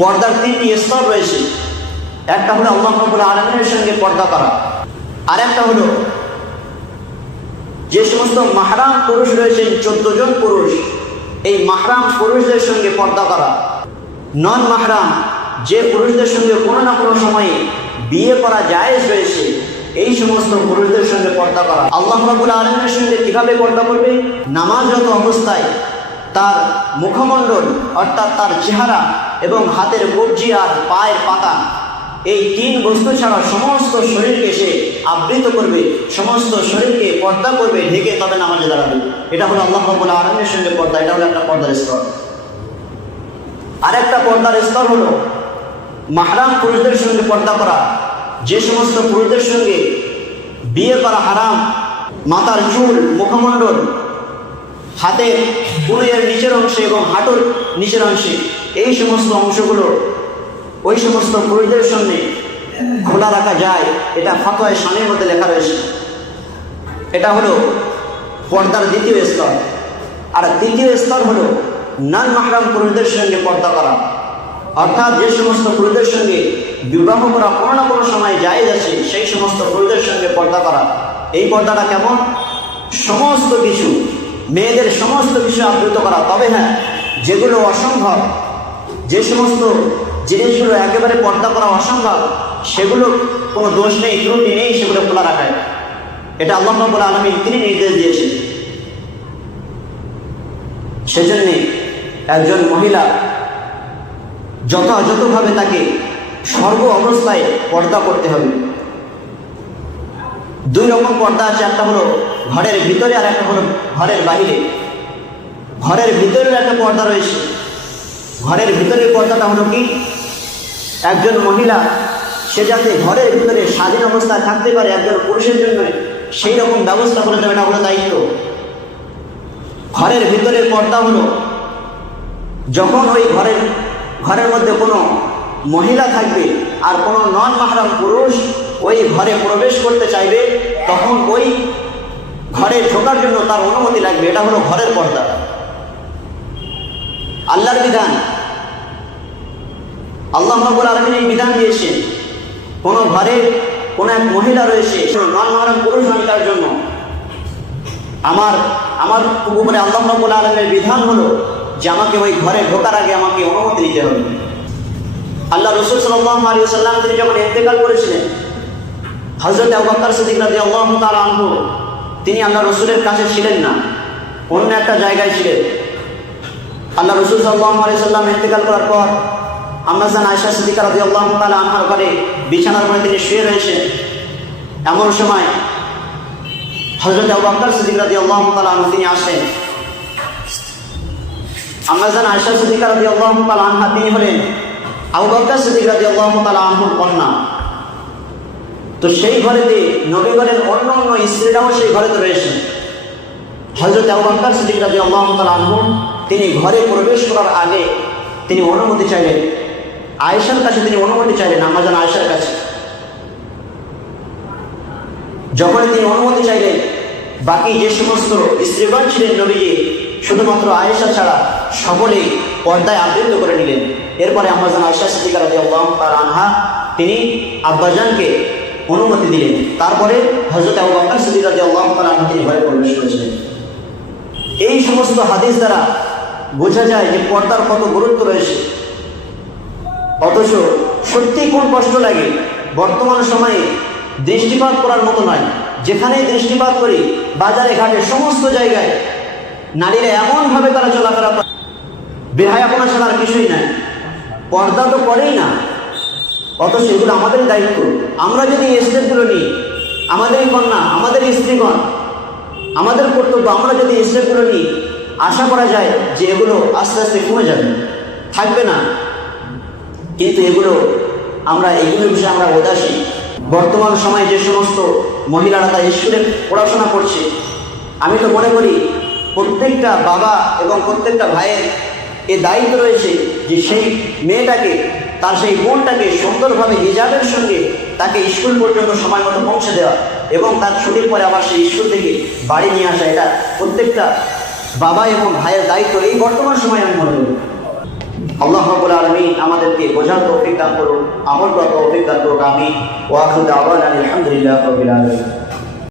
পর্দার তিনটি স্তর রয়েছে। একটা হলো আল্লাহ রব্বুল আলমিনের সঙ্গে পর্দা করা। আর একটা হলো যে সমস্ত মাহরাম পুরুষ রয়েছেন, চোদ্দ জন পুরুষ, এই মাহরাম পুরুষদের সঙ্গে পর্দা করা। নন মাহরাম, যে পুরুষদের সঙ্গে কোনো না কোনো সময়ে বিয়ে করা জায়েজ রয়েছে, এই সমস্ত পুরুষদের সঙ্গে পর্দা করা। আল্লাহ রাবুল আলমের সঙ্গে কীভাবে পর্দা করবে? নামাজরত অবস্থায় তার মুখমণ্ডল, অর্থাৎ তার চেহারা এবং হাতের কবজি আর পায়ের পাতা। এই তিন বস্তু ছাড়া সমস্ত শরীরকে সে আবৃত করবে, সমস্ত শরীরকে পর্দা করবে, ঢেকে তবে নামাজে দাঁড়াবে। এটা হলো আল্লাহ রাবুল আলমের সঙ্গে পর্দা, এটা হলো একটা পর্দার স্তর। আর একটা পর্দার স্তর হলো মাহরাম পুরুষদের সঙ্গে পর্দা করা। যে সমস্ত পুরুষদের সঙ্গে বিয়ে করা হারাম, মাতার চুল, মুখমণ্ডল হাতের কুড়িয়ের নিচের অংশে এবং হাঁটুর নিচের অংশে। এই সমস্ত অংশগুলো ওই সমস্ত পুরুষদের সঙ্গে খোলা রাখা যায়। এটা ফাতোয় স্বামীর মধ্যে লেখা রয়েছে। এটা হলো পর্দার দ্বিতীয় স্তর। আর তৃতীয় স্তর হলো নান মাহরাম পুরুষদের সঙ্গে পর্দা করা। অর্থাৎ যে সমস্ত পুরুষদের সঙ্গে বিবাহ করা কোনো না কোনো সময় যায় আছে, সেই সমস্ত পুরুষদের সঙ্গে পর্দা করা। এই পর্দাটা কেমন? সমস্ত কিছু মেয়েদের সমস্ত কিছু আবৃত করা। তবে হ্যাঁ যেগুলো অসম্ভব, যে সমস্ত জিনিসগুলো একেবারে পর্দা করা অসম্ভব, সেগুলো কোনো দোষ নেই, ত্রুটি নেই, সেগুলো খোলা রাখায় এটা আল্লাহ রাব্বুল আলামিন তিনি নির্দেশ দিয়েছেন। সেজন্যে একজন মহিলা যথাযথভাবে তাকে সর্ব অবস্থায় পর্দা করতে হবে। দুই রকম পর্দা আছে, একটা হলো ঘরের ভিতরে আর একটা হলো ঘরের বাইরে। ঘরের ভিতরের একটা পর্দা রয়েছে। ঘরের ভিতরের পর্দাটা হলো কি? একজন মহিলা, সে যাতে ঘরের ভিতরে স্বাধীন অবস্থায় থাকতে পারে, একজন পুরুষের জন্য সেই রকম ব্যবস্থা করে দেবে, এটা হলো দায়িত্ব। ঘরের ভিতরের পর্দা হলো, যখন ওই ঘরের ঘরের মধ্যে কোনো মহিলা থাকবে আর কোনো নন মাহরাম পুরুষ ওই ঘরে প্রবেশ করতে চাইবে, তখন ওই ঘরে ঢোকার জন্য তার অনুমতি লাগবে, এটা হলো ঘরের পর্দা। আল্লাহর বিধান। আল্লাহ নবুল আলমিন এই বিধান দিয়েছেন, কোনো ঘরে কোনো এক মহিলা রয়েছে নন পুরুষ আমি তার জন্য। আমার আমার উপরে আল্লাহ নবুল আলমের বিধান হলো যে আমাকে ওই ঘরে ঢোকার আগে আমাকে অনুমতি নিতে হবে। আল্লাহ রসুল সাল্লাহ আলী সাল্লাম তিনি যখন ইন্তেকাল করেছিলেন হজরত আবাক্কর সিদ্দিক রাজি আল্লাহ তার আনহু তিনি আল্লাহ রসুলের কাছে ছিলেন না। অন্য একটা জায়গায় ছিলেন। আল্লাহ রসুল সাল্লাম ইন্তেকাল করার পর আমাজান আয়সা সিদ্দিকা রাজি আল্লাহ তালা ঘরে বিছানার মধ্যে তিনি শুয়ে রয়েছেন। এমন সময় হজরত আবাক্কর সিদ্দিক রাজি আল্লাহ তিনি আসেন আমাজান আয়সা সিদ্দিকা রাজি আল্লাহ তালা তিনি হলেন আবু বকর সিদ্দিক রাজি আল্লাহ আনহুর কন্যা। তো সেই ঘরেতে নবীগণের অন্য অন্য স্ত্রীরাও সেই ঘরেতে রয়েছেন হজরত আবু বকর সিদ্দিক রাজি আল্লাহ তালা আনহু, তিনি ঘরে প্রবেশ করার আগে তিনি অনুমতি চাইলেন। আয়েশার কাছে তিনি অনুমতি চাইলেন আমাজান আয়েশার কাছে। যখন তিনি অনুমতি চাইলেন, বাকি যে সমস্ত স্ত্রীগণ ছিলেন নবীজি, শুধুমাত্র আয়েশা ছাড়া সকলেই পর্দায় আবৃত করে নিলেন। এরপরে আমাজান আয়েশা সিদ্দিকা রাজি আল্লাহ আনহা, তিনি আব্বাজানকে অনুমতি দিলেন। তারপরে হজরত ঘরে প্রবেশ করেছিলেন। এই সমস্ত হাদিস দ্বারা বোঝা যায় যে পর্দার কত গুরুত্ব রয়েছে। অথচ সত্যি কোন কষ্ট লাগে? বর্তমান সময়ে দৃষ্টিপাত করার মতো নয়। যেখানেই দৃষ্টিপাত করি, বাজারে ঘাটে সমস্ত জায়গায় নারীরা এমনভাবে তারা চলাফেরা করে। বেহায়াপনা ছাড়া আর কিছুই নাই। পর্দা তো করেই না। অথচ এগুলো আমাদের দায়িত্ব। আমরা যদি এই স্টেপগুলো নিই আমাদেরই কন্যা, আমাদের স্ত্রীগণ, আমাদের কর্তব্য, আমরা যদি এই স্টেপগুলো নিই, আশা করা যায় যে এগুলো আস্তে আস্তে কমে যাবে। থাকবে না। কিন্তু এগুলো আমরা, এগুলো বিষয়ে আমরা উদাসীন। বর্তমান সময়ে যে সমস্ত মহিলারা তার স্কুলে পড়াশোনা করছে, আমি তো মনে করি প্রত্যেকটা বাবা এবং প্রত্যেকটা ভাইয়ের এ দায়িত্ব রয়েছে যে সেই মেয়েটাকে তার সেই বোনটাকে সুন্দরভাবে হিজাবের সঙ্গে তাকে স্কুল পর্যন্ত সময় মতো পৌঁছে দেওয়া এবং তার ছুটির পরে আবার সেই স্কুল থেকে বাড়ি নিয়ে আসা। এটা প্রত্যেকটা বাবা এবং ভাইয়ের দায়িত্ব। এই বর্তমান সময়ে আমি মনে করি। আল্লাহ রাব্বুল আলামিন আমাদেরকে বোঝার তৌফিক দান করুন, আমল করার তৌফিক করুন আমি ওয়া আখিরু দাওয়ানা আলহামদুলিল্লাহি আলামিন।